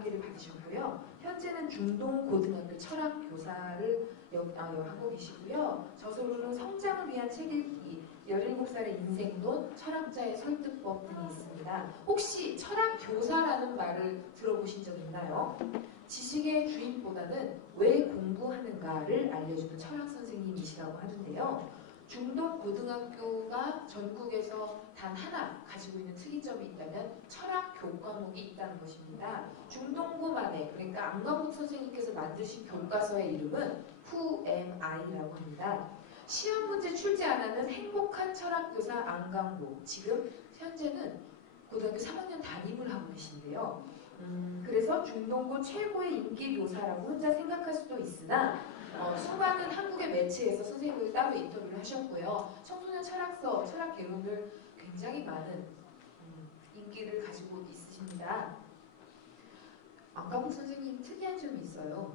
학위를 받으셨고요. 현재는 중동고등학교 철학교사를 하고 계시고요. 저서로는 성장을 위한 책 읽기, 17살의 인생론, 철학자의 설득법 등이 있습니다. 혹시 철학교사라는 말을 들어보신 적 있나요? 지식의 주인보다는 왜 공부하는가를 알려주는 철학선생님이시라고 하는데요. 중동고등학교가 전국에서 단 하나 가지고 있는 특이점이 있다면 철학 교과목이 있다는 것입니다. 중동고만의, 그러니까 안광복 선생님께서 만드신 교과서의 이름은 Who Am I라고 합니다. 시험 문제 출제 안 하는 행복한 철학교사 안광복, 지금 현재는 고등학교 3학년 담임을 하고 계신데요. 그래서 중동고 최고의 인기 교사라고 혼자 생각할 수도 있으나 수많은 한국의 매체에서 선생님을 따로 인터뷰를 하셨고요. 청소년 철학서, 철학 개론을 굉장히 많은 인기를 가지고 있으십니다. 안광복 선생님 특이한 점이 있어요.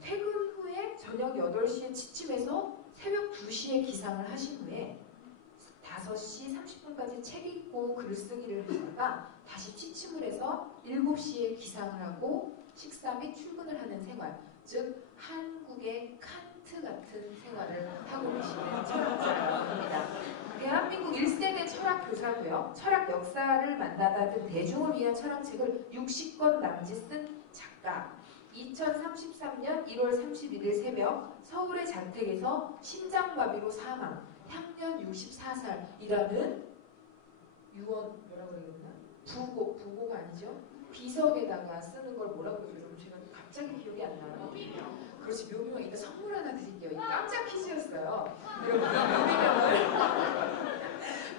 퇴근 후에 저녁 8시에 취침해서 새벽 2시에 기상을 하신 후에 5시 30분까지 책 읽고 글쓰기를 하다가 다시 취침을 해서 7시에 기상을 하고 식사 및 출근을 하는 생활, 즉 한국의 칸트 같은 생활을 하고 계시는 철학자라고 합니다. 대한민국 1세대 철학 교사고요. 철학 역사를 만나다 등 대중을 위한 철학책을 60권 남짓 쓴 작가. 2033년 1월 31일 새벽 서울의 자택에서 심장마비로 사망, 향년 64살이라는 유언, 뭐라고 그러나? 부고가 아니죠? 비석에다가 쓰는 걸 뭐라고 그러죠? 제가 갑자기 기억이 안 나요. 그렇지, 묘비명. 이따 선물 하나 드릴게요. 이 깜짝 퀴즈였어요.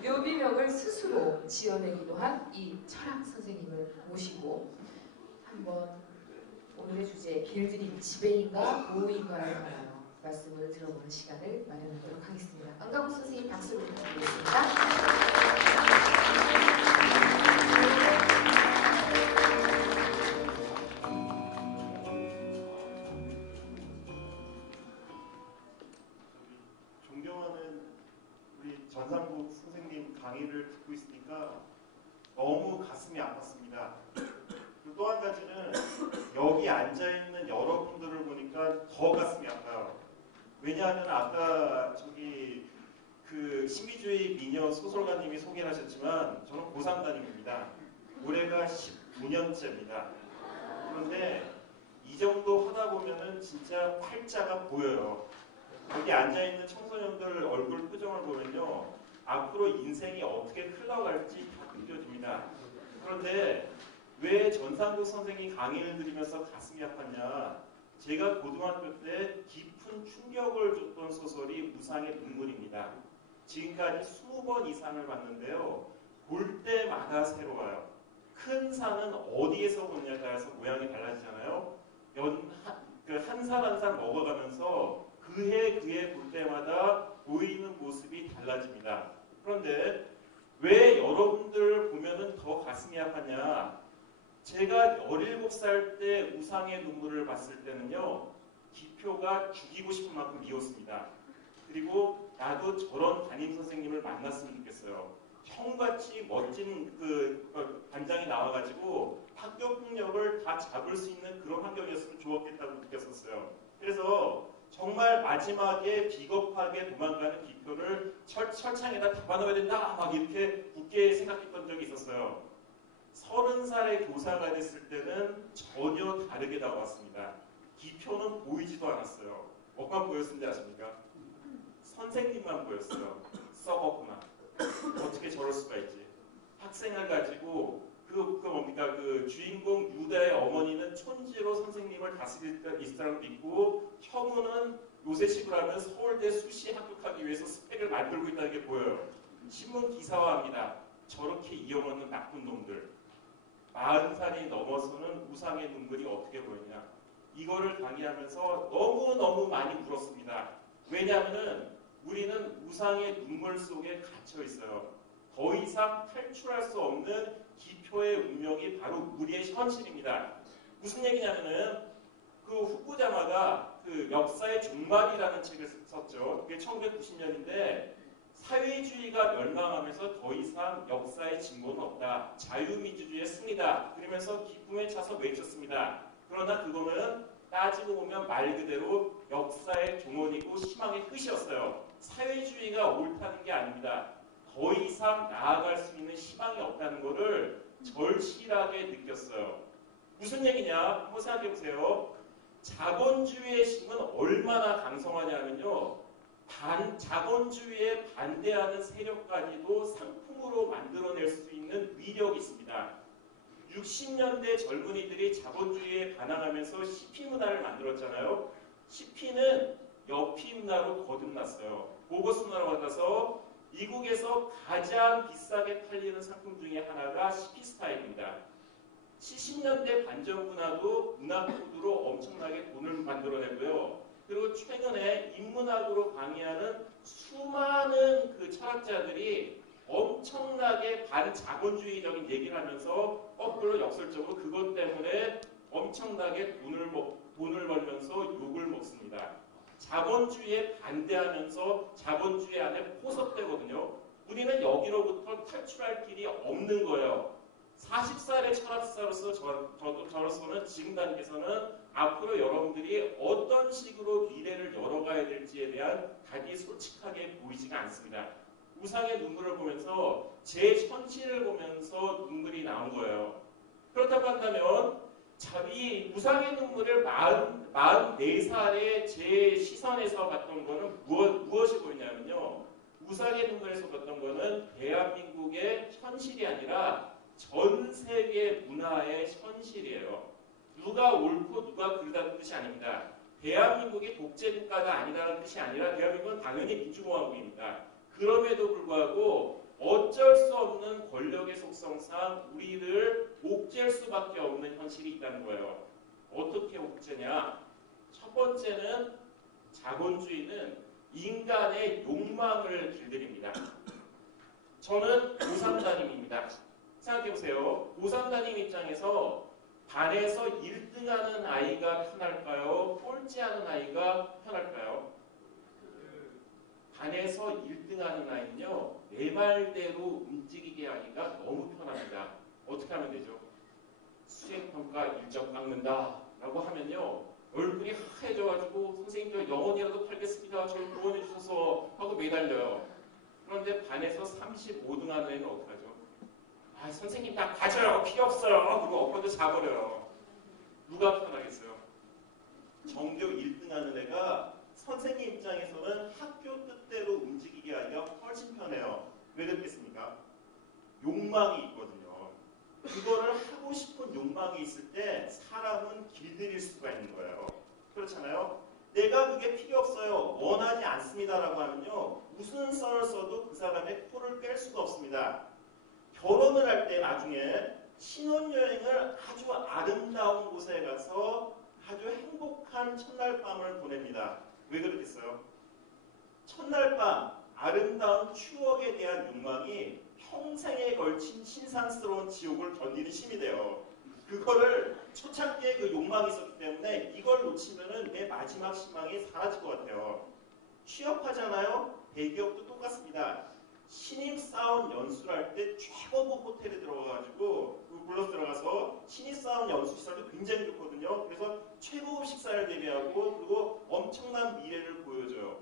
묘비명을 스스로 지어내기도 한 이 철학 선생님을 모시고 한번 오늘의 주제, 길들임 지배인가 보호인가에 관하여 말씀을 들어보는 시간을 마련하도록 하겠습니다. 안광복 선생님 박수를 부탁드리겠습니다. 존경하는 우리 전상국 선생님 강의를 듣고 있으니까 너무 가슴이 아팠습니다. 그리고 또 한 가지는 여기 앉아있는 여러분들을 보니까 더 가슴이 아파요. 왜냐하면 아까 저기 그 신비주의 미녀 소설가님이 소개를 하셨지만 저는 고3담임입니다. 올해가 19년째입니다. 그런데 이 정도 하다 보면은 진짜 팔자가 보여요. 여기 앉아있는 청소년들 얼굴 표정을 보면요, 앞으로 인생이 어떻게 흘러갈지 다 느껴집니다. 그런데 왜 전상국 선생이 강의를 들으면서 가슴이 아팠냐? 제가 고등학교 때 깊은 충격을 줬던 소설이 우상의 눈물입니다. 지금까지 20번 이상을 봤는데요. 볼 때마다 새로워요. 큰 산은 어디에서 보느냐에 따라서 모양이 달라지잖아요. 한 살 한 살 먹어가면서 그해 볼 때마다 보이는 모습이 달라집니다. 그런데 왜 여러분들을 보면은 더 가슴이 아팠냐? 제가 17살 때 우상의 눈물을 봤을 때는요, 기표가 죽이고 싶은 만큼 미웠습니다. 그리고 나도 저런 담임 선생님을 만났으면 좋겠어요. 형같이 멋진 그 반장이 나와가지고 학교 폭력을 다 잡을 수 있는 그런 환경이었으면 좋았겠다고 느꼈었어요. 그래서 정말 마지막에 비겁하게 도망가는 기표를 철창에다 잡아넣어야 된다 막 이렇게 굳게 생각했던 적이 있었어요. 30살의 교사가 됐을 때는 전혀 다르게 다가왔습니다. 기표는 보이지도 않았어요. 뭐만 보였는지 아십니까? 선생님만 보였어요. 썩었구나. 어떻게 저럴 수가 있지? 학생을 가지고 뭡니까? 그 주인공 유다의 어머니는 촌지로 선생님을 다스릴 사람을 믿고 형우는 요새식으로 하면 서울대 수시에 합격하기 위해서 스펙을 만들고 있다는 게 보여요. 신문 기사화합니다. 저렇게 이용하는 나쁜 놈들. 40살이 넘어서는 우상의 눈물이 어떻게 보이냐. 이거를 강의하면서 너무너무 많이 울었습니다. 왜냐하면 우리는 우상의 눈물 속에 갇혀 있어요. 더 이상 탈출할 수 없는 기표의 운명이 바로 우리의 현실입니다. 무슨 얘기냐면은 그 후쿠자마가 그 역사의 종말이라는 책을 썼죠. 그게 1990년인데 사회주의가 멸망하면서 더 이상 역사의 진보는 없다. 자유민주주의의 승리다. 그러면서 기쁨에 차서 외쳤습니다. 그러나 그거는 따지고 보면 말 그대로 역사의 종언이고 희망의 끝이었어요. 사회주의가 옳다는 게 아닙니다. 더 이상 나아갈 수 있는 희망이 없다는 것을 절실하게 느꼈어요. 무슨 얘기냐? 한번 생각해 보세요. 자본주의의 힘은 얼마나 강성하냐면요. 자본주의에 반대하는 세력까지도 상품으로 만들어낼 수 있는 위력이 있습니다. 60년대 젊은이들이 자본주의에 반항하면서 히피 문화를 만들었잖아요. 히피는 여피 문화로 거듭났어요. 보거스 문화로 받아서 미국에서 가장 비싸게 팔리는 상품 중에 하나가 히피 스타일입니다. 70년대 반전 문화도 문화 코드로 엄청나게 돈을 만들어내고요. 그리고 최근에 인문학으로 강의하는 수많은 그 철학자들이 엄청나게 반자본주의적인 얘기를 하면서 거꾸로 역설적으로 그것 때문에 엄청나게 돈을 벌면서 욕을 먹습니다. 자본주의에 반대하면서 자본주의 안에 포섭되거든요. 우리는 여기로부터 탈출할 길이 없는 거예요. 40살의 철학사로서 저로서는 지금 단계에서는 앞으로 여러분들이 어떤 식으로 미래를 열어가야 될지에 대한 답이 솔직하게 보이지가 않습니다. 우상의 눈물을 보면서 제 현실을 보면서 눈물이 나온 거예요. 그렇다고 한다면 이 우상의 눈물을 44살의 제 시선에서 봤던 거는 무엇이 보이냐면요. 우상의 눈물에서 봤던 거는 대한민국의 현실이 아니라 전 세계 문화의 현실이에요. 누가 옳고 누가 그르다는 뜻이 아닙니다. 대한민국이 독재국가가 아니라는 뜻이 아니라 대한민국은 당연히 민주공화국입니다. 그럼에도 불구하고 어쩔 수 없는 권력의 속성상 우리를 옥죄할 수밖에 없는 현실이 있다는 거예요. 어떻게 옥죄냐? 첫 번째는 자본주의는 인간의 욕망을 길들입니다. 저는 고3담임입니다. 생각해보세요. 고3담임 입장에서 반에서 1등하는 아이가 편할까요? 꼴찌하는 아이가 편할까요? 반에서 1등하는 아이는요. 내 말대로 움직이게 하기가 너무 편합니다. 어떻게 하면 되죠? 수행평가 일정 깎는다 라고 하면요. 얼굴이 하얘져가지고 선생님 저 영원이라도 팔겠습니다. 저를 구원해 주셔서 하고 매달려요. 그런데 반에서 35등 하는 애는 어떡하죠? 아, 선생님 다 가져요. 필요 없어요. 그리고 엎어져 자버려요. 누가 편하겠어요? 전교 1등 하는 애가 선생님 입장에서는 학교 뜻대로 움직이게 하기가 훨씬 편해요. 왜 그렇겠습니까? 욕망이 있거든요. 그거를 하고 싶은 욕망이 있을 때 사람은 길들일 수가 있는 거예요. 그렇잖아요? 내가 그게 필요 없어요. 원하지 않습니다라고 하면요. 무슨 썰을 써도 그 사람의 코를 뺄 수가 없습니다. 결혼을 할 때 나중에 신혼여행을 아주 아름다운 곳에 가서 아주 행복한 첫날 밤을 보냅니다. 왜 그렇겠어요? 첫날 밤 아름다운 추억에 대한 욕망이 평생에 걸친 신상스러운 지옥을 견디는 힘이 돼요. 그거를 초창기에 그 욕망이 있었기 때문에 이걸 놓치면은 내 마지막 희망이 사라질 것 같아요. 취업하잖아요? 대기업도 똑같습니다. 신입사원 연수를 할 때 최고급 호텔에 들어가가지고 불러서 들어가서 신입사원 연수 시설도 굉장히 좋거든요. 그래서 최고급 식사를 대기하고 그리고 엄청난 미래를 보여줘요.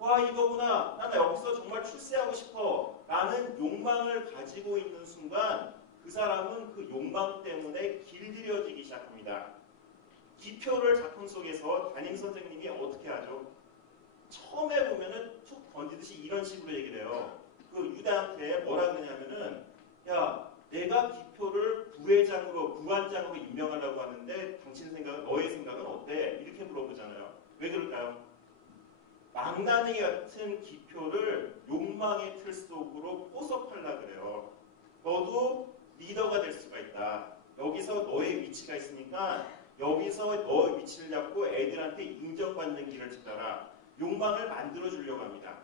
와 이거구나. 나 여기서 정말 출세하고 싶어. 라는 욕망을 가지고 있는 순간 그 사람은 그 욕망 때문에 길들여지기 시작합니다. 기표를 작품 속에서 담임선생님이 어떻게 하죠? 처음에 보면은 툭 던지듯이 이런 식으로 얘기를 해요. 그 유다한테 뭐라 그러냐면은 야 내가 기표를 부반장으로 임명하려고 하는데 너의 생각은 어때? 이렇게 물어보잖아요. 왜 그럴까요? 망나니 같은 기표를 욕망의 틀 속으로 포섭하려고 그래요. 너도 리더가 될 수가 있다. 여기서 너의 위치가 있으니까 여기서 너의 위치를 잡고 애들한테 인정받는 길을 찾아라. 욕망을 만들어주려고 합니다.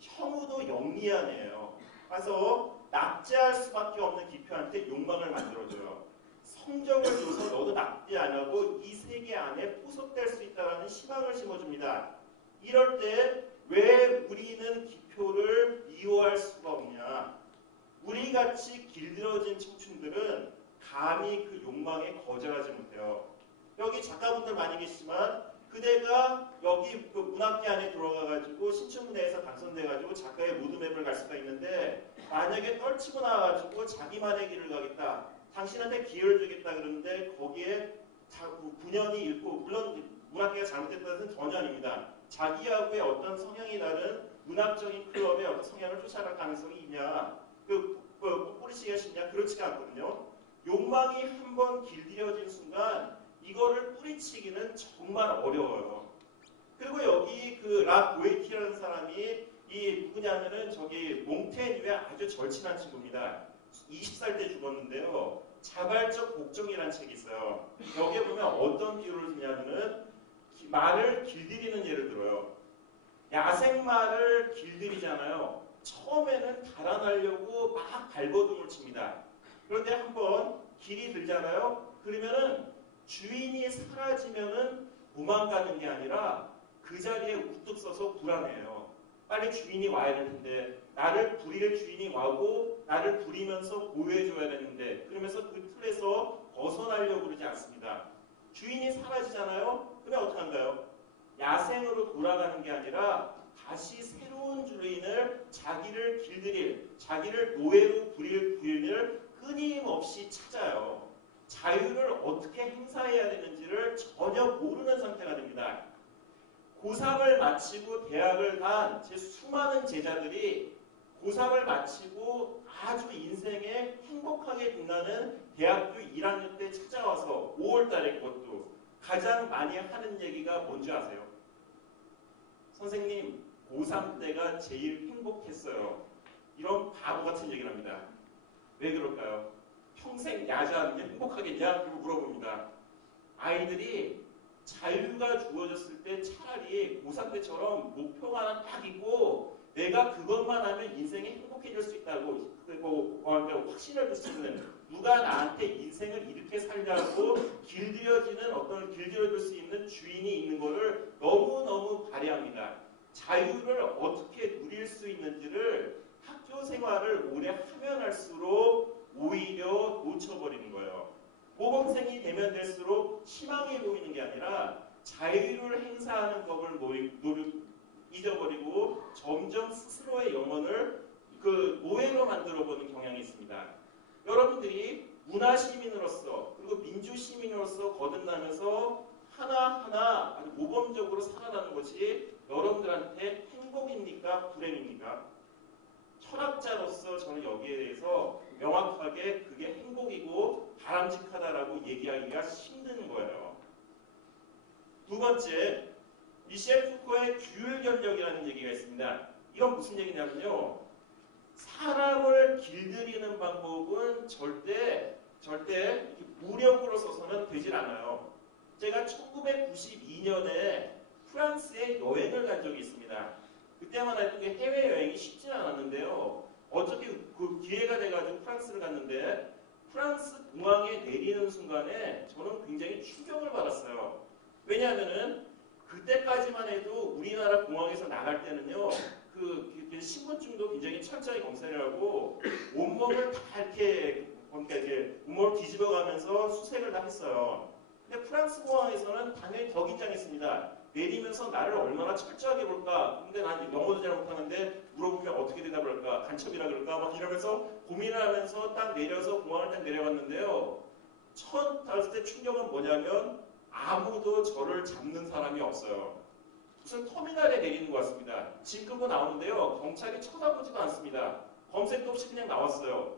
형우도 영리한 애예요. 그래서 납치할 수밖에 없는 기표한테 욕망을 만들어줘요. 성적을 줘서 너도 납치 안 하고 이 세계 안에 포섭될 수 있다는 희망을 심어줍니다. 이럴 때 왜 우리는 목표를 이용할 수가 없냐? 우리같이 길들여진 청춘들은 감히 그 욕망에 거절하지 못해요. 여기 작가분들 많이 계시지만 그대가 여기 그 문학계 안에 들어가가지고 신춘문예에서 당선돼가지고 작가의 로드맵을 갈 수가 있는데 만약에 떨치고 나와가지고 자기만의 길을 가겠다. 당신한테 기회를 주겠다 그러는데 거기에 9년이 잃고 물론 문학계가 잘못됐다는 것은 전혀 아닙니다. 자기하고의 어떤 성향이 다른 문학적인 클럽의 어떤 성향을 쫓아갈 가능성이 있냐? 뿌리치기가 쉽냐? 그렇지가 않거든요. 욕망이 한번 길들여진 순간 이거를 뿌리치기는 정말 어려워요. 그리고 여기 그 라 고에티라는 사람이 이 누구냐면은 저기 몽테뉴의 아주 절친한 친구입니다. 20살 때 죽었는데요. 자발적 복종이라는 책이 있어요. 여기에 보면 어떤 비유를 주냐면은 말을 길들이는 예를 들어요. 야생말을 길들이잖아요. 처음에는 달아나려고 막 발버둥을 칩니다. 그런데 한번 길이 들잖아요. 그러면은 주인이 사라지면은 도망가는 게 아니라 그 자리에 우뚝 서서 불안해요. 빨리 주인이 와야 되는데 나를 부릴 주인이 와고 나를 부리면서 보호해줘야 되는데 그러면서 그 틀에서 벗어나려고 그러지 않습니다. 주인이 사라지잖아요. 그러면 어떻게 한가요? 야생으로 돌아가는 게 아니라 다시 새로운 주인을 자기를 길들일, 자기를 노예로 부릴 주인을 끊임없이 찾아요. 자유를 어떻게 행사해야 되는지를 전혀 모르는 상태가 됩니다. 고3을 마치고 대학을 간 제 수많은 제자들이 고3을 마치고 아주 인생에 행복하게 빛나는 대학교 1학년 때 찾아와서 5월달에 그것도 가장 많이 하는 얘기가 뭔지 아세요? 선생님, 고3 때가 제일 행복했어요. 이런 바보 같은 얘기를 합니다. 왜 그럴까요? 평생 야자하면 행복하겠냐? 그리고 물어봅니다. 아이들이 자유가 주어졌을 때 차라리 고3 때처럼 목표가 하나 딱 있고 내가 그것만 하면 인생이 행복해질 수 있다고 그리고 확신을 줄 수 있는 누가 나한테 인생을 이렇게 살려고 길들여지는 어떤 길들여줄 수 있는 주인이 있는 것을 너무너무 바라합니다. 자유를 어떻게 누릴 수 있는지를 학교 생활을 오래 하면 할수록 오히려 놓쳐버리는 거예요. 모범생이 되면 될수록 희망이 보이는 게 아니라 자유를 행사하는 법을 잊어버리고 점점 스스로의 영혼을 그 노예로 만들어보는 경향이 있습니다. 여러분들이 문화시민으로서 그리고 민주시민으로서 거듭나면서 하나하나 아주 모범적으로 살아가는 것이 여러분들한테 행복입니까? 불행입니까? 철학자로서 저는 여기에 대해서 명확하게 그게 행복이고 바람직하다라고 얘기하기가 힘든 거예요. 두 번째, 미셸 푸코의 규율견력이라는 얘기가 있습니다. 이건 무슨 얘기냐면요. 사람을 길들이는 방법은 절대 무력으로 써서는 되질 않아요. 제가 1992년에 프랑스에 여행을 간 적이 있습니다. 그때만 해도 해외여행이 쉽지 않았는데요. 어차피 그 기회가 돼가지고 프랑스를 갔는데 프랑스 공항에 내리는 순간에 저는 굉장히 충격을 받았어요. 왜냐하면은 그때까지만 해도 우리나라 공항에서 나갈 때는요. 그 신분증도 굉장히 철저히 검사를 하고 온몸을 다 이렇게 온몸을 뒤집어가면서 수색을 다 했어요. 근데 프랑스 공항에서는 당연히 더 긴장했습니다. 내리면서 나를 얼마나 철저하게 볼까. 근데 난 영어도 잘 못하는데 물어보면 어떻게 대답을 할까. 간첩이라 그럴까. 막 이러면서 고민을 하면서 딱 내려서 공항을 딱 내려갔는데요. 첫 봤을 때 충격은 뭐냐면 아무도 저를 잡는 사람이 없어요. 무슨 터미널에 내리는 것 같습니다. 짐 끌고 나오는데요. 경찰이 쳐다보지도 않습니다. 검색도 없이 그냥 나왔어요.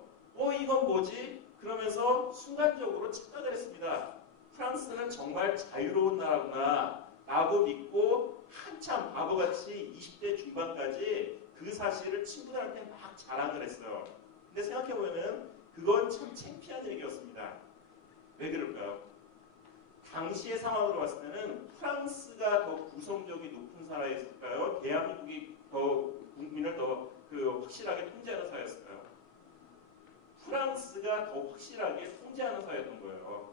이건 뭐지? 그러면서 순간적으로 착각을 했습니다. 프랑스는 정말 자유로운 나라구나 라고 믿고 한참 바보같이 20대 중반까지 그 사실을 친구들한테 막 자랑을 했어요. 근데 생각해보면 그건 참 창피한 얘기였습니다. 왜 그럴까요? 당시의 상황으로 봤을 때는 프랑스가 더 구성력이 높은 사회였을까요? 대한민국이 더 국민을 더 확실하게 통제하는 사회였을까요? 프랑스가 더 확실하게 통제하는 사회였던 거예요.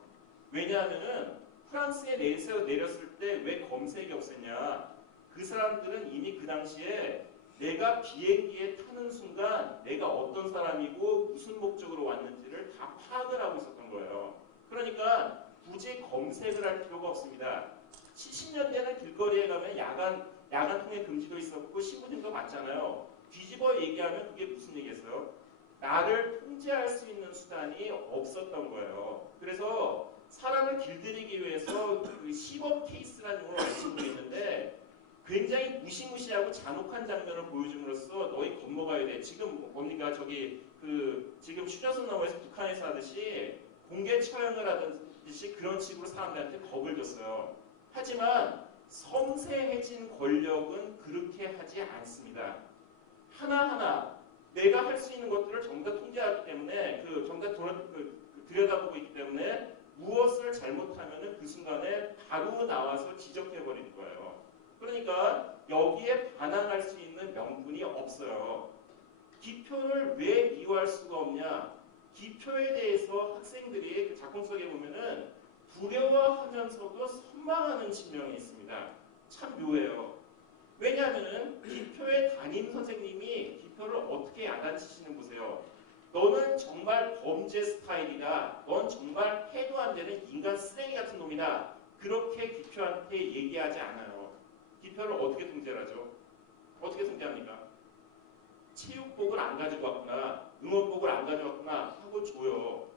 왜냐하면은 프랑스에 내렸을 때 왜 검색이 없었냐? 그 사람들은 이미 그 당시에 내가 비행기에 타는 순간 내가 어떤 사람이고 무슨 목적으로 왔는지를 다 파악을 하고 있었던 거예요. 그러니까 굳이 검색을 할 필요가 없습니다. 70년대는 길거리에 가면 야간 통행 금지도 있었고 신부님도 많잖아요. 뒤집어 얘기하면 그게 무슨 얘기겠어요? 나를 통제할 수 있는 수단이 없었던 거예요. 그래서 사람을 길들이기 위해서 그 시범 케이스라는 용어를 쓰고 있는데 굉장히 무시무시하고 잔혹한 장면을 보여줌으로써 너희 겁먹어야 돼. 지금 뭡니까? 지금 휴전선 너머에서 북한에서 하듯이 공개 처형을 하듯이 그런 식으로 사람들한테 겁을 줬어요. 하지만 섬세해진 권력은 그렇게 하지 않습니다. 하나하나 내가 할 수 있는 것들을 전부 다 통제하기 때문에 전부 다 들여다보고 있기 때문에 무엇을 잘못하면 그 순간에 바로 나와서 지적해버리는 거예요. 그러니까 여기에 반항할 수 있는 명분이 없어요. 기표를 왜 미워할 수가 없냐? 기표에 대해서 학생들이 그 작품 속에 보면은 두려워하면서도 선망하는 측면이 있습니다. 참 묘해요. 왜냐하면 기표의 담임 선생님이 기표를 어떻게 야단치시는 보세요. 너는 정말 범죄 스타일이다. 넌 정말 해도 안 되는 인간 쓰레기 같은 놈이다. 그렇게 기표한테 얘기하지 않아요. 기표를 어떻게 통제를 하죠? 어떻게 통제합니까? 체육복을 안 가지고 왔구나, 응원복을 안 가져왔구나 하고 줘요.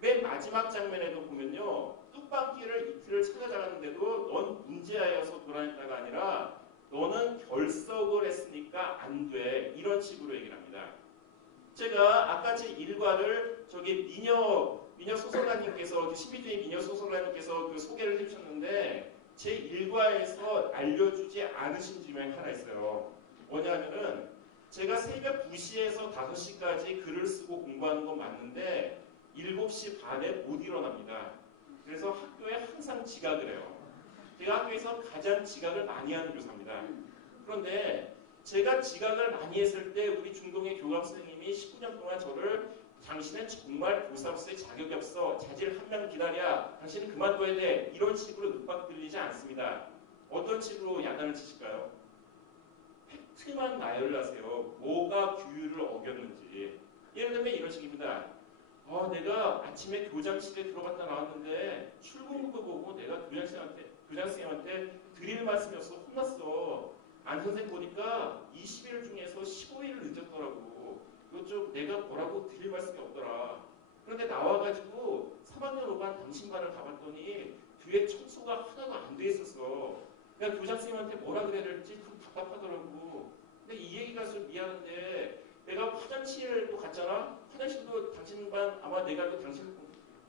맨 마지막 장면에도 보면요, 뚝방길을 이틀을 찾아다녔는데도 넌 문제아여서 돌아다녔다가 아니라 너는 결석을 했으니까 안 돼. 이런 식으로 얘기를 합니다. 제가 아까 제 일과를 미녀 소설가님께서, 신비주의 미녀 소설가님께서 소개를 해주셨는데 제 일과에서 알려주지 않으신 질문이 하나 있어요. 뭐냐면은 제가 새벽 2시에서 5시까지 글을 쓰고 공부하는 건 맞는데 7시 반에 못 일어납니다. 그래서 학교에 항상 지각을 해요. 제가 학교에서 가장 지각을 많이 하는 교사입니다. 그런데 제가 지각을 많이 했을 때 우리 중동의 교감 선생님이 19년 동안 저를 당신은 정말 교사로서의 자격이 없어. 자질 한 명 기다려. 당신은 그만둬야 돼. 이런 식으로 윽박들리지 않습니다. 어떤 식으로 야단을 치실까요? 팩트만 나열하세요. 뭐가 규율을 어겼는지. 예를 들면 이런 식입니다. 내가 아침에 교장실에 들어갔다 나왔는데 출근부도 보고 내가 교장선생님한테 드릴 말씀이 없어서 혼났어. 안 선생 보니까 20일 중에서 15일을 늦었더라고. 이거 좀 내가 뭐라고 드릴 말씀이 없더라. 그런데 나와가지고 3학년 5반 당신 반을 가봤더니 뒤에 청소가 하나도 안 돼 있었어. 내가 교장선생님한테 뭐라 그래야 될지 좀 답답하더라고. 근데 이 얘기가 좀 미안한데 내가 화장실도 갔잖아. 화장실도 당신 반 아마 내가 당신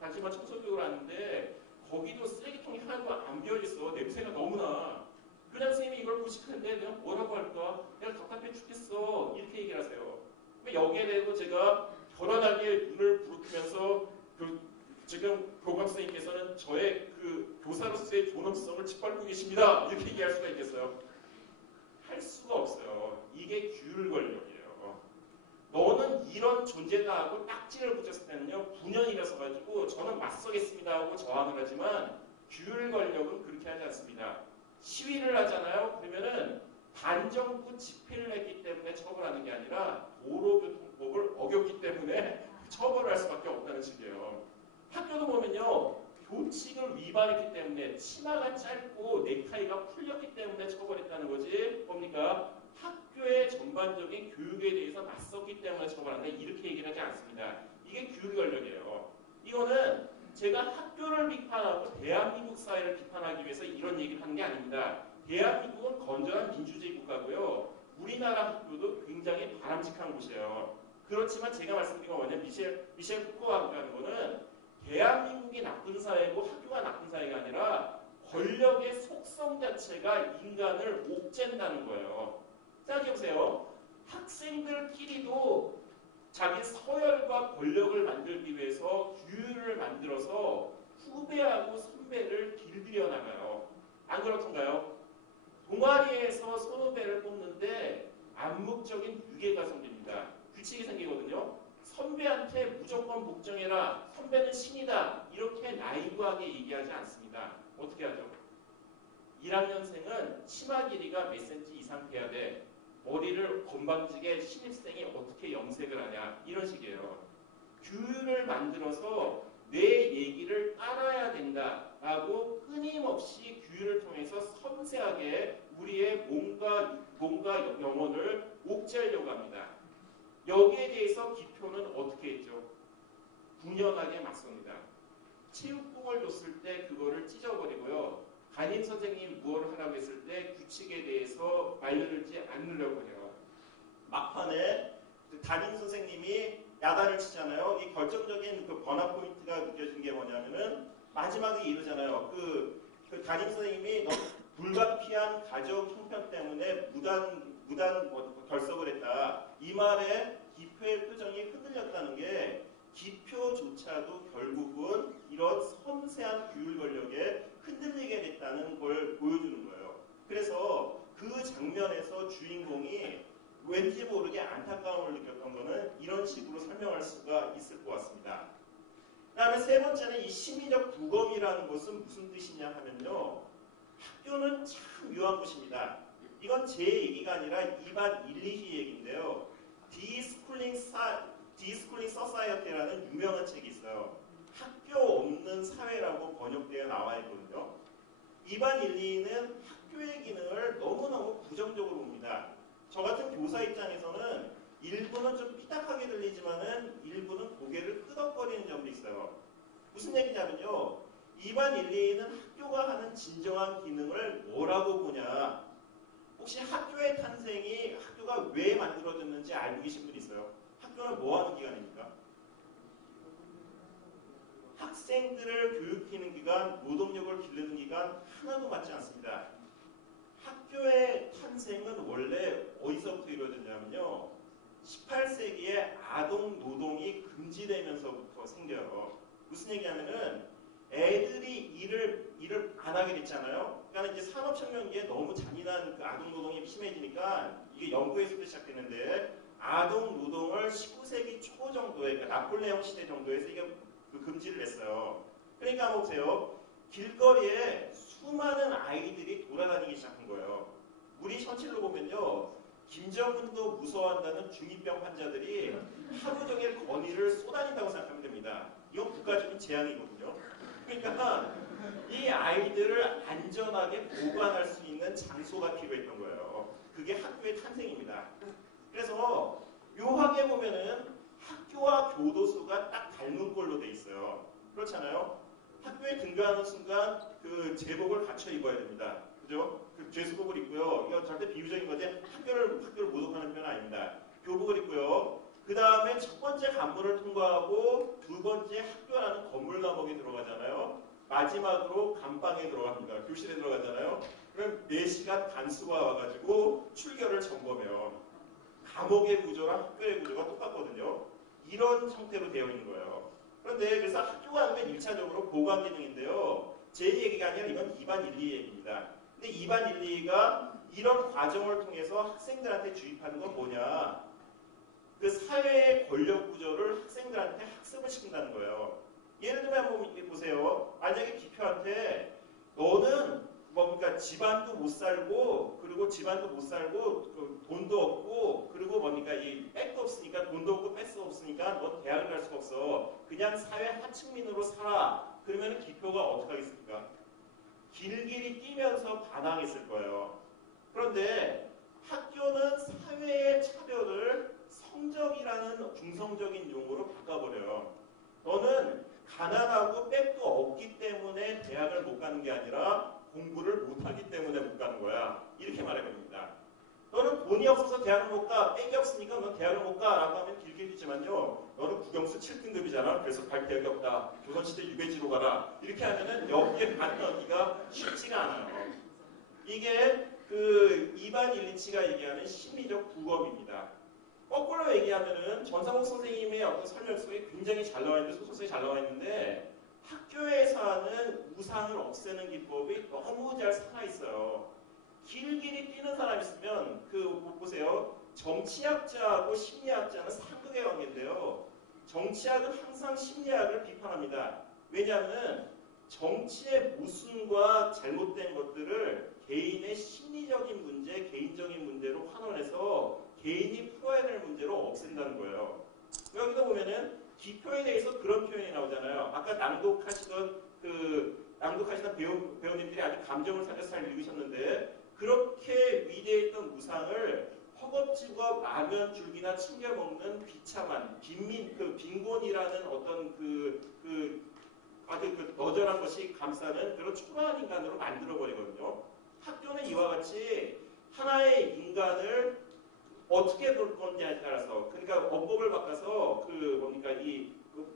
반 청소교육을 하는데 거기도 쓰레기통이 하나도 안 비어있어. 냄새가 너무나. 교장 선생님이 이걸 보시는데 내가 뭐라고 할까? 내가 답답해 죽겠어. 이렇게 얘기를 하세요. 여기에 대해서 제가 결연하게 눈을 부릅뜨면서 지금 교감 선생님께서는 저의 교사로서의 존엄성을 짓밟고 계십니다. 이렇게 얘기할 수가 있겠어요? 할 수가 없어요. 이게 규율 권력이에요. 너는 이런 존재다 하고 딱지를 붙였을 때는요, 분연이라서 가지고 저는 맞서겠습니다 하고 저항을 하지만 규율 권력은 그렇게 하지 않습니다. 시위를 하잖아요. 그러면은 반정부 집회를 했기 때문에 처벌하는 게 아니라 도로교통법을 어겼기 때문에 처벌을 할 수밖에 없다는 식이에요. 학교도 보면요, 교칙을 위반했기 때문에 치마가 짧고 넥타이가 풀렸기 때문에 처벌했다는 거지. 뭡니까? 학교의 전반적인 교육에 대해서 맞섰기 때문에 처벌한다. 이렇게 얘기를 하지 않습니다. 이게 규율 권력이에요. 이거는 제가 학교를 비판하고 대한민국 사회를 비판하기 위해서 이런 얘기를 하는 게 아닙니다. 대한민국은 건전한 민주주의 국가고요. 우리나라 학교도 굉장히 바람직한 곳이에요. 그렇지만 제가 말씀드린 건 뭐냐면 미셸 푸코가 하는 거는 대한민국이 나쁜 사회고 학교가 나쁜 사회가 아니라 권력의 속성 자체가 인간을 옥죄는다는 거예요. 생각해보세요. 학생들끼리도 자기 서열과 권력을 만들기 위해서 규율을 만들어서 후배하고 선배를 길들여 나가요. 안 그렇던가요? 동아리에서 선후배를 뽑는데 암묵적인 유괴가 생깁니다. 규칙이 생기거든요. 선배한테 무조건 복종해라. 선배는 신이다. 이렇게 나이브하게 얘기하지 않습니다. 어떻게 하죠? 1학년생은 치마 길이가 몇 센치 이상 돼야 돼. 머리를 건방지게 신입생이 어떻게 염색을 하냐 이런 식이에요. 규율을 만들어서 내 얘기를 따라야 된다라고 끊임없이 규율을 통해서 섬세하게 우리의 몸과 영혼을 옥죄하려고 합니다. 여기에 대해서 기표는 어떻게 했죠? 분연하게 맞섭니다. 체육복을 줬을 때 그거를 찢어버리고요. 담임 선생님이 무엇을 하라고 했을 때 규칙에 대해서 말려들지 않으려고 해요. 막판에 그 담임 선생님이 야단을 치잖아요. 이 결정적인 그 번화 포인트가 느껴진 게 뭐냐면은 마지막에 이러잖아요. 그 담임 선생님이 너무 불가피한 가족 형편 때문에 무단 결석을 했다. 이 말에 기표의 표정이 흔들렸다는 게 기표조차도 결국은 이런 섬세한 규율 권력에 흔들리게 됐다는 걸 보여주는 거예요. 그래서 그 장면에서 주인공이 왠지 모르게 안타까움을 느꼈던 거는 이런 식으로 설명할 수가 있을 것 같습니다. 그 다음에 세 번째는 이 심리적 부검이라는 것은 무슨 뜻이냐 하면요. 학교는 참 묘한 곳입니다. 이건 제 얘기가 아니라 이반 일리히 얘기인데요. 디스쿨링 서사이어티라는 유명한 책이 있어요. 학교 없는 사회라고 번역되어 나와 있거든요. 이반 일리히는 학교의 기능을 너무너무 부정적으로 봅니다. 저 같은 교사 입장에서는 일부는 좀 삐딱하게 들리지만은 일부는 고개를 끄덕거리는 점도 있어요. 무슨 얘기냐면요. 이반 일리히는 학교가 하는 진정한 기능을 뭐라고 보냐. 혹시 학교의 탄생이 학교가 왜 만들어졌는지 알고 계신 분 있어요? 학교는 뭐 하는 기관입니까? 학생들을 교육시키는 기관, 노동력을 기르는 기관 하나도 맞지 않습니다. 학교의 탄생은 원래 어디서부터 이루어졌냐면요. 18세기에 아동 노동이 금지되면서부터 생겨요. 무슨 얘기냐면은 애들이 일을 안 하게 됐잖아요. 그러니까 이제 산업혁명기에 너무 잔인한 그 아동 노동이 심해지니까 이게 영국에서도 시작됐는데 아동 노동을 19세기 초 정도에 그러니까 나폴레옹 시대 정도에서 이게 금지를 했어요. 그러니까 보세요. 길거리에 수많은 아이들이 돌아다니기 시작한 거예요. 우리 현실로 보면요. 김정은도 무서워한다는 중2병 환자들이 하루 종일 건의를 쏟아낸다고 생각하면 됩니다. 이건 국가적인 재앙이거든요. 그러니까 이 아이들을 안전하게 보관할 수 있는 장소가 필요했던 거예요. 그게 학교의 탄생입니다. 그래서 묘하게 보면은 학교와 교도소가 딱 닮은 꼴로 돼 있어요. 그렇잖아요. 학교에 등교하는 순간 그 제복을 갖춰 입어야 됩니다. 그죠? 그 죄수복을 입고요. 이거 절대 비유적인 거지 학교를 모독하는 표현은 아닙니다. 교복을 입고요. 그 다음에 첫 번째 관문을 통과하고 두 번째 학교라는 건물 감옥에 들어가잖아요. 마지막으로 감방에 들어갑니다. 교실에 들어가잖아요. 그럼 4시간 단수가 와가지고 출결을 점검해요. 감옥의 구조랑 학교의 구조가 똑같거든요. 이런 형태로 되어 있는 거예요. 그런데 그래서 학교가 하는 건 1차적으로 보관 기능인데요. 제 얘기가 아니라 이건 2반 1, 2 얘기입니다. 근데 2반 1, 2가 이런 과정을 통해서 학생들한테 주입하는 건 뭐냐. 그 사회의 권력 구조를 학생들한테 학습을 시킨다는 거예요. 예를 들면 한번 보세요. 만약에 기표한테 너는 뭡니까 집안도 못 살고 그리고 그 돈도 없고 그리고 뭡니까 이 백도 없으니까 돈도 없고 백도 없으니까 너 대학을 갈 수가 없어. 그냥 사회 하층민으로 살아. 그러면 기표가 어떻게 하겠습니까? 길길이 뛰면서 반항했을 거예요. 그런데 학교는 사회의 차별을 성적이라는 중성적인 용어로 바꿔버려요. 너는 가난하고 백도 없기 때문에 대학을 못 가는 게 아니라 공부를 못하기 때문에 못 가는 거야. 이렇게 말해봅니다. 너는 돈이 없어서 대학을 못 가. 백이 없으니까 넌 대학을 못 가. 라고 하면 길게 있지만요. 너는 국영수 7등급이잖아. 그래서 갈 대학이 없다. 조선시대 유배지로 가라. 이렇게 하면은 여기에 반넣기가 쉽지가 않아요. 이게 그 이반 일리치가 얘기하는 심리적 부검입니다. 거꾸로 얘기하면은 전상욱 선생님의 어떤 설명 속에 굉장히 잘 나와 있는데 소설성이 잘 나와 있는데 학교에서 하는 우상을 없애는 기법이 너무 잘 살아 있어요. 길길이 뛰는 사람 있으면 보세요. 정치학자하고 심리학자는 상극의 관계인데요. 정치학은 항상 심리학을 비판합니다. 왜냐하면 정치의 모순과 잘못된 것들을 개인의 심리적인 문제, 개인적인 문제로 환원해서 개인이 풀어야 될 문제로 없앤다는 거예요. 여기서 보면은 기표에 대해서 그런 표현이 나오잖아요. 아까 낭독하시던 배우님들이 아주 감정을 살려서 잘 읽으셨는데 그렇게 위대했던 우상을 허겁지겁 라면 줄기나 챙겨 먹는 비참한 빈곤이라는 어떤 아주 너절한 것이 감싸는 그런 초라한 인간으로 만들어 버리거든요. 학교는 이와 같이 하나의 인간을 어떻게 볼 건지에 따라서, 그러니까 어법을 바꿔서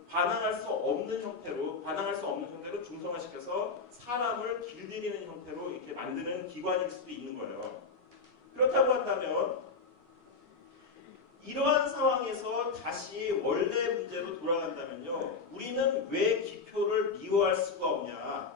반항할 수 없는 형태로 중성화시켜서 사람을 길들이는 형태로 이렇게 만드는 기관일 수도 있는 거예요. 그렇다고 한다면 이러한 상황에서 다시 원래 문제로 돌아간다면요, 우리는 왜 기표를 미워할 수가 없냐?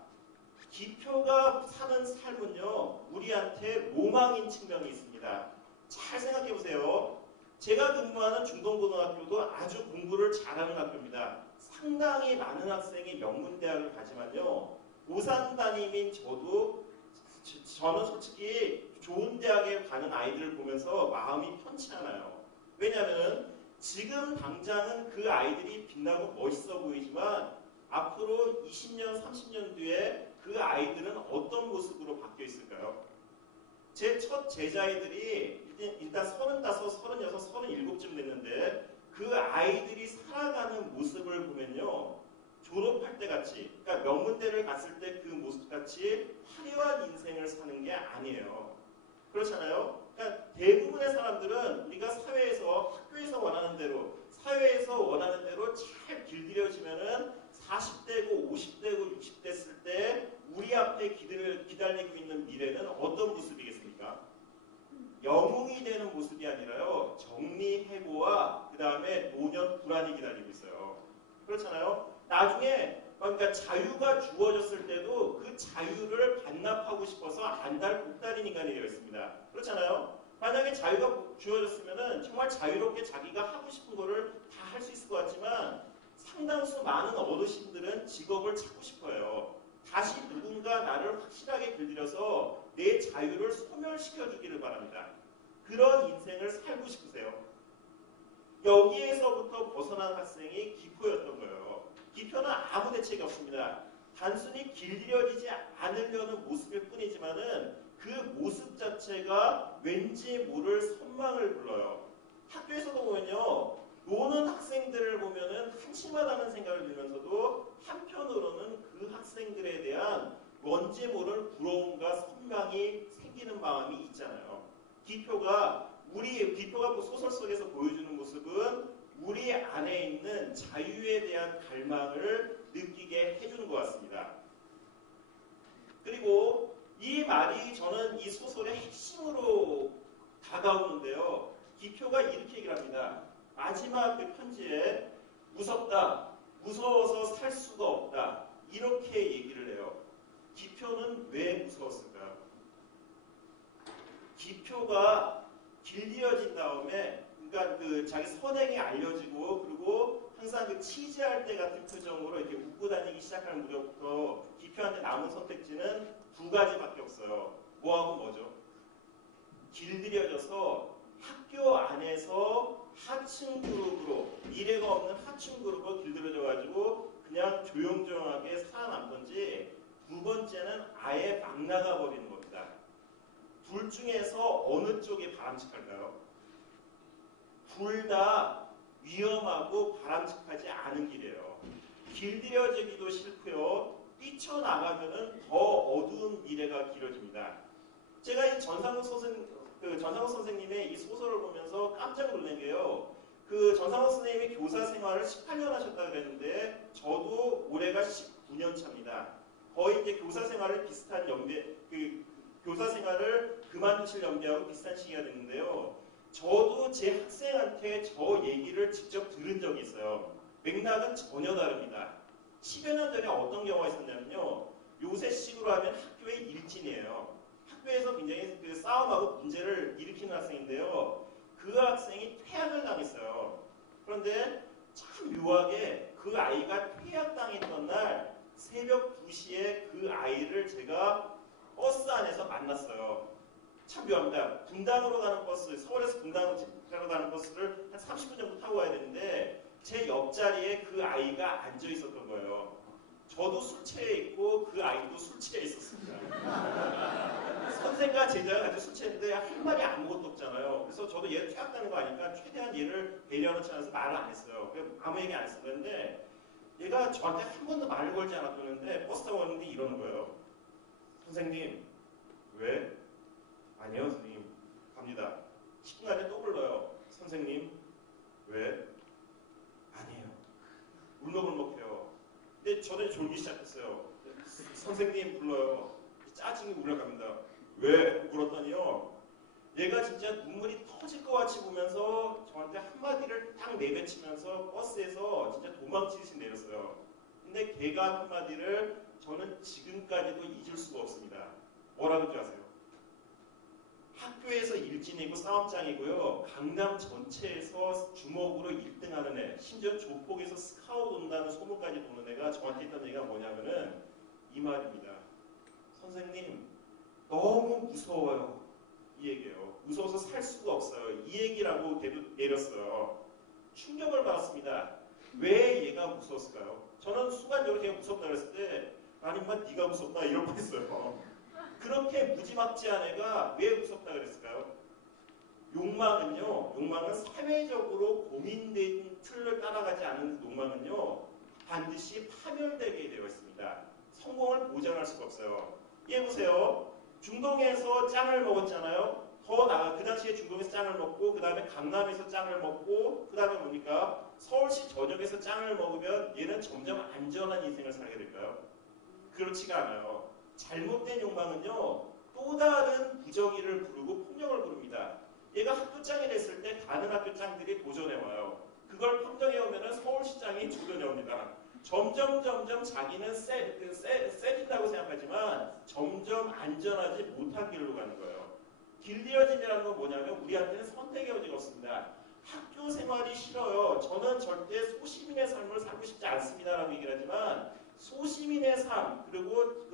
기표가 사는 삶은요, 우리한테 로망인 측면이 있습니다. 잘 생각해 보세요. 제가 근무하는 중동고등학교도 아주 공부를 잘하는 학교입니다. 상당히 많은 학생이 명문대학을 가지만요, 고산 담임인 저는 솔직히 좋은 대학에 가는 아이들을 보면서 마음이 편치 않아요. 왜냐하면 지금 당장은 그 아이들이 빛나고 멋있어 보이지만 앞으로 20년, 30년 뒤에 그 아이들은 어떤 모습으로 바뀌어 있을까요? 제 첫 제자애들이 일단 35, 36, 37쯤 됐는데 그 아이들이 살아가는 모습을 보면요, 졸업할 때 같이, 그러니까 명문대를 갔을 때 그 모습 같이 화려한 인생을 사는 게 아니에요. 그렇잖아요? 그러니까 대부분의 사람들은 우리가 학교에서 원하는 대로, 사회에서 원하는 대로 잘 길들여지면은 40대고 50대고 60대 됐을 때 우리 앞에 기다리고 있는 미래는 어떤 모습이겠습니까? 영웅이 되는 모습이 아니라요, 정리해고와 그 다음에 노년 불안이 기다리고 있어요. 그렇잖아요? 나중에 그러니까 자유가 주어졌을 때도 그 자유를 반납하고 싶어서 안달복달인 인간이 되어 있습니다. 그렇잖아요? 만약에 자유가 주어졌으면 정말 자유롭게 자기가 하고 싶은 거를 다 할 수 있을 것 같지만 상당수 많은 어르신들은 직업을 찾고 싶어요. 다시 누군가 나를 확실하게 길들여서 내 자유를 소멸시켜 주기를 바랍니다. 그런 인생을 살고 싶으세요? 여기에서부터 벗어난 학생이 기표였던 거예요. 기표는 아무 대책이 없습니다. 단순히 길들여지지 않으려는 모습일 뿐이지만은 그 모습 자체가 왠지 모를 선망을 불러요. 학교에서도 보면요, 노는 학생들을 보면은 한심하다는 생각을 들면서도 한편으로는 그 학생들에 대한 뭔지 모를 부러움과 선망이 생기는 마음이 있잖아요. 기표가 소설 속에서 보여주는 모습은 우리 안에 있는 자유에 대한 갈망을 느끼게 해주는 것 같습니다. 그리고 이 말이 저는 이 소설의 핵심으로 다가오는데요. 기표가 이렇게 얘기를 합니다. 마지막 그 편지에 무섭다, 무서워서 살 수가 없다, 이렇게 얘기를 해요. 기표는 왜 무서웠을까요? 기표가 길들여진 다음에, 그러니까 자기 선행이 알려지고, 그리고 항상 그 치즈할 때 같은 표정으로 이렇게 웃고 다니기 시작할 무렵부터 기표한테 남은 선택지는 두 가지밖에 없어요. 뭐하고 뭐죠? 길들여져서 학교 안에서 하층 그룹으로, 미래가 없는 하층 그룹으로 길들여져가지고 그냥 조용조용하게 살아남던지, 두 번째는 아예 막 나가버리는 겁니다. 둘 중에서 어느 쪽이 바람직할까요? 둘 다 위험하고 바람직하지 않은 길이에요. 길들여지기도 싫고요, 뛰쳐나가면은 더 어두운 미래가 길어집니다. 제가 이 전상욱 선생님의 이 소설을 보면서 깜짝 놀란 게요, 전상욱 선생님이 교사 생활을 18년 하셨다 그랬는데 저도 올해가 19년 차입니다. 거의 이제 교사 생활을 교사 생활을 그만두실 연배하고 비슷한 시기가 됐는데요. 저도 제 학생한테 저 얘기를 직접 들은 적이 있어요. 맥락은 전혀 다릅니다. 10여 년 전에 어떤 경우가 있었냐면요, 요새식으로 하면 학교의 일진이에요. 학교에서 굉장히 싸움하고 문제를 일으키는 학생인데요, 그 학생이 퇴학을 당했어요. 그런데 참 묘하게 그 아이가 퇴학당했던 날 새벽 2시에 그 아이를 제가 버스 안에서 만났어요. 참 묘합니다. 분당으로 가는 버스, 서울에서 분당으로 가는 버스를 한 30분 정도 타고 가야 되는데 제 옆자리에 그 아이가 앉아 있었던 거예요. 저도 술 취해 있고 그 아이도 술 취해 있었습니다. 선생과 제자가 같이 술 취했는데 할 말이 아무것도 없잖아요. 그래서 저도 얘를 퇴학하는 거 아니까 최대한 얘를 배려하지 않아서 말을 안 했어요. 아무 얘기 안 했어요. 그런데 얘가 저한테 한 번도 말을 걸지 않았는데 버스 타고 왔는데 이러는 거예요. 선생님, 왜? 아니요, 선생님. 갑니다. 10분 안에 또 불러요. 선생님, 왜? 아니에요. 울먹울먹해요. 근데 저는 졸기 시작했어요. 선생님 불러요. 짜증이 올라갑니다. 왜? 울었더니요. 얘가 진짜 눈물이 터질 것 같이 보면서 저한테 한마디를 딱 내뱉으면서 버스에서 진짜 도망치듯이 내렸어요. 근데 걔가 한마디를 저는 지금까지도 잊을 수가 없습니다. 뭐라고 줄 아세요? 학교에서 일진이고 싸움장이고요. 강남 전체에서 주먹으로 1등하는 애, 심지어 조폭에서 스카우트 온다는 소문까지 도는 애가 저한테 했던 얘기가 뭐냐면은 이 말입니다. 선생님, 너무 무서워요. 이 얘기예요. 무서워서 살 수가 없어요. 이 얘기라고 내렸어요. 충격을 받았습니다. 왜 얘가 무서웠을까요? 저는 순간적으로 걔가 무섭다 그랬을 때 아니 마 네가 무섭다 이럴 뻔했어요. 그렇게 무지막지한 애가 왜 무섭다 그랬을까요? 욕망은 사회적으로 공인된 틀을 따라가지 않는 욕망은요 반드시 파멸되게 되어 있습니다. 성공을 보장할 수가 없어요. 얘 보세요. 중동에서 짱을 먹었잖아요. 더 나아 그 당시에 중동에서 짱을 먹고 그 다음에 강남에서 짱을 먹고 그 다음에 뭡니까? 서울시 전역에서 짱을 먹으면 얘는 점점 안전한 인생을 살게 될까요? 그렇지가 않아요. 잘못된 욕망은요 또 다른 부정의를 부르고 폭력을 부릅니다. 얘가 학교장이 됐을 때 다른 학교장들이 도전해와요. 그걸 평정해오면 서울시장이 도전해옵니다. 점점 자기는 세진다고 생각하지만 점점 안전하지 못한 길로 가는 거예요. 길들여짐이라는 건 뭐냐면 우리한테는 선택의 여지가 없습니다. 학교 생활이 싫어요. 저는 절대 소시민의 삶을 살고 싶지 않습니다라고 얘기를 하지만 소시민의 삶 그리고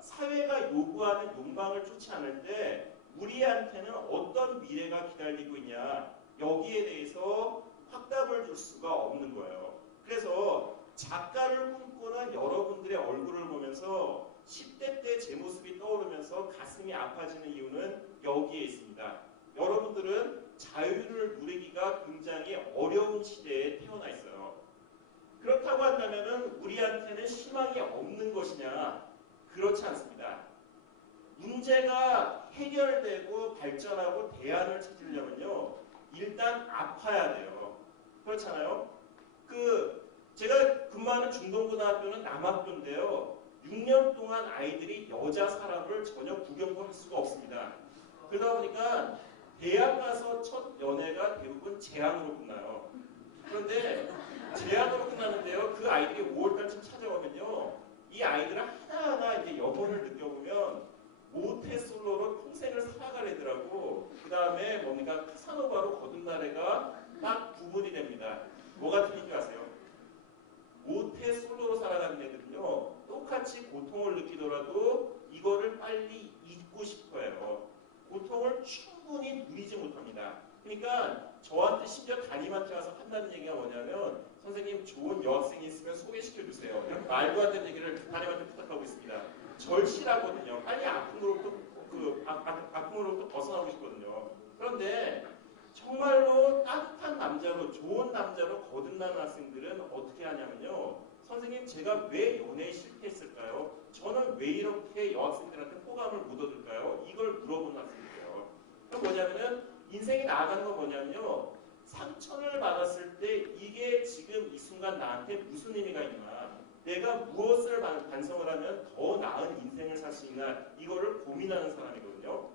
사회가 요구하는 욕망을 쫓지 않을 때 우리한테는 어떤 미래가 기다리고 있냐 여기에 대해서 확답을 줄 수가 없는 거예요. 그래서 작가를 꿈꾸는 여러분들의 얼굴을 보면서 10대 때 제 모습이 떠오르면서 가슴이 아파지는 이유는 여기에 있습니다. 여러분들은 자유를 누리기가 굉장히 어려운 시대에 태어나 있어요. 그렇다고 한다면 우리한테는 희망이 없는 것이냐? 그렇지 않습니다. 문제가 해결되고 발전하고 대안을 찾으려면요. 일단 아파야 돼요. 그렇잖아요? 제가 근무하는 중동고등학교는 남학교인데요. 6년 동안 아이들이 여자 사람을 전혀 구경도 할 수가 없습니다. 그러다 보니까 대학 가서 첫 연애가 대부분 재앙으로 끝나요. 그런데 재앙으로 끝나는데요. 그 아이들이 5월달쯤 찾아오면요. 이 아이들을 하나하나 이제 영혼을 느껴보면 모태솔로로 평생을 살아가려더라고. 그 다음에 뭡니까? 카사노바로 거듭날 애가 딱 구분이 됩니다. 뭐가 틀린 줄 아세요? 모태솔로로 살아가는 애들은요. 똑같이 고통을 느끼더라도 이거를 빨리 잊고 싶어요. 고통을 충분히 누리지 못합니다. 그러니까 저한테 심지어 담임한테 와서 한다는 얘기가 뭐냐면 선생님 좋은 여학생이 있으면 소개시켜주세요. 이렇게 말도 안 되는 얘기를 담임한테 부탁하고 있습니다. 절실하거든요. 빨리 아픔으로부터 벗어나고 싶거든요. 그런데 정말로 따뜻한 남자로 좋은 남자로 거듭나는 학생들은 어떻게 하냐면요. 선생님 제가 왜 연애에 실패했을까요? 저는 왜 이렇게 여학생들한테 호감을 못 얻을까요? 이걸 물어보는 학생들이에요. 그럼 뭐냐면은 인생이 나아가는 건 뭐냐면요. 상처를 받았을 때 이게 지금 이 순간 나한테 무슨 의미가 있나 내가 무엇을 반성을 하면 더 나은 인생을 살 수 있나 이거를 고민하는 사람이거든요.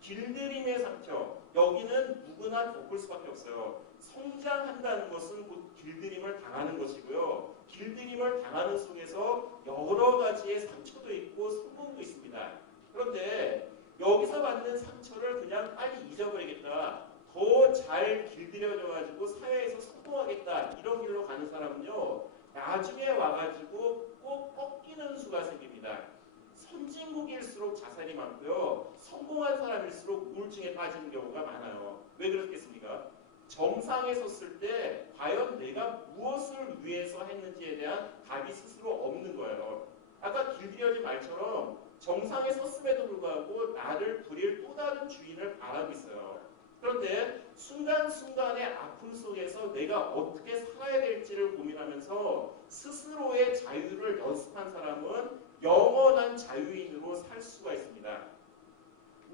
길들임의 상처 여기는 누구나 겪을 수밖에 없어요. 성장한다는 것은 곧 길들임을 당하는 것이고요. 길들임을 당하는 속에서 여러 가지의 상처도 있고 성공도 있습니다. 그런데 여기서 받는 상처를 그냥 빨리 잊어버리겠다. 더 잘 길들여져가지고 사회에서 성공하겠다. 이런 길로 가는 사람은요. 나중에 와가지고 꼭 꺾이는 수가 생깁니다. 선진국 초기일수록 자살이 많고요. 성공한 사람일수록 우울증에 빠지는 경우가 많아요. 왜 그렇겠습니까? 정상에 섰을 때 과연 내가 무엇을 위해서 했는지에 대한 답이 스스로 없는 거예요. 아까 길들여진 말처럼 정상에 섰음에도 불구하고 나를 부릴 또 다른 주인을 바라고 있어요. 그런데 순간순간의 아픔 속에서 내가 어떻게 살아야 될지를 고민하면서 스스로의 자유를 연습한 사람은 영원한 자유인으로 살 수가 있습니다.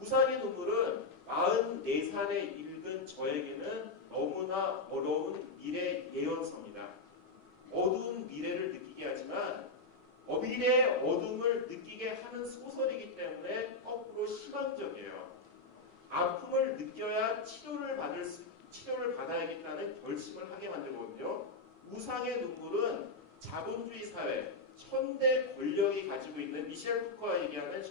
우상의 눈물은 44살에 읽은 저에게는 너무나 어려운 미래 예언서입니다. 어두운 미래를 느끼게 하지만 미래의 어둠을 느끼게 하는 소설이기 때문에 거꾸로 희망적이에요. 아픔을 느껴야 치료를 받아야겠다는 결심을 하게 만들거든요. 우상의 눈물은 자본주의 사회, 현대 권력이 가지고 있는 미셸 푸코가 얘기하는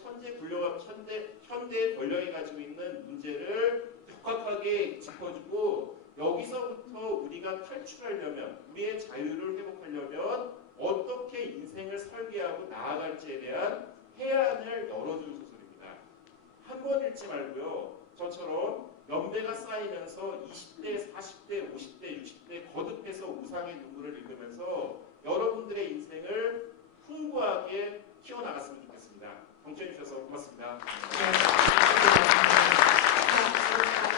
현대 권력이 가지고 있는 문제를 적확하게 짚어주고 여기서부터 우리가 탈출하려면 우리의 자유를 회복하려면 어떻게 인생을 설계하고 나아갈지에 대한 해안을 열어주는 소설입니다. 한 번 읽지 말고요. 저처럼 연배가 쌓이면서 20대, 40대, 50대, 60대 거듭해서 우상의 눈물을 읽으면서 여러분들의 인생을 풍부하게 키워나갔으면 좋겠습니다. 경청해 주셔서 고맙습니다. 네.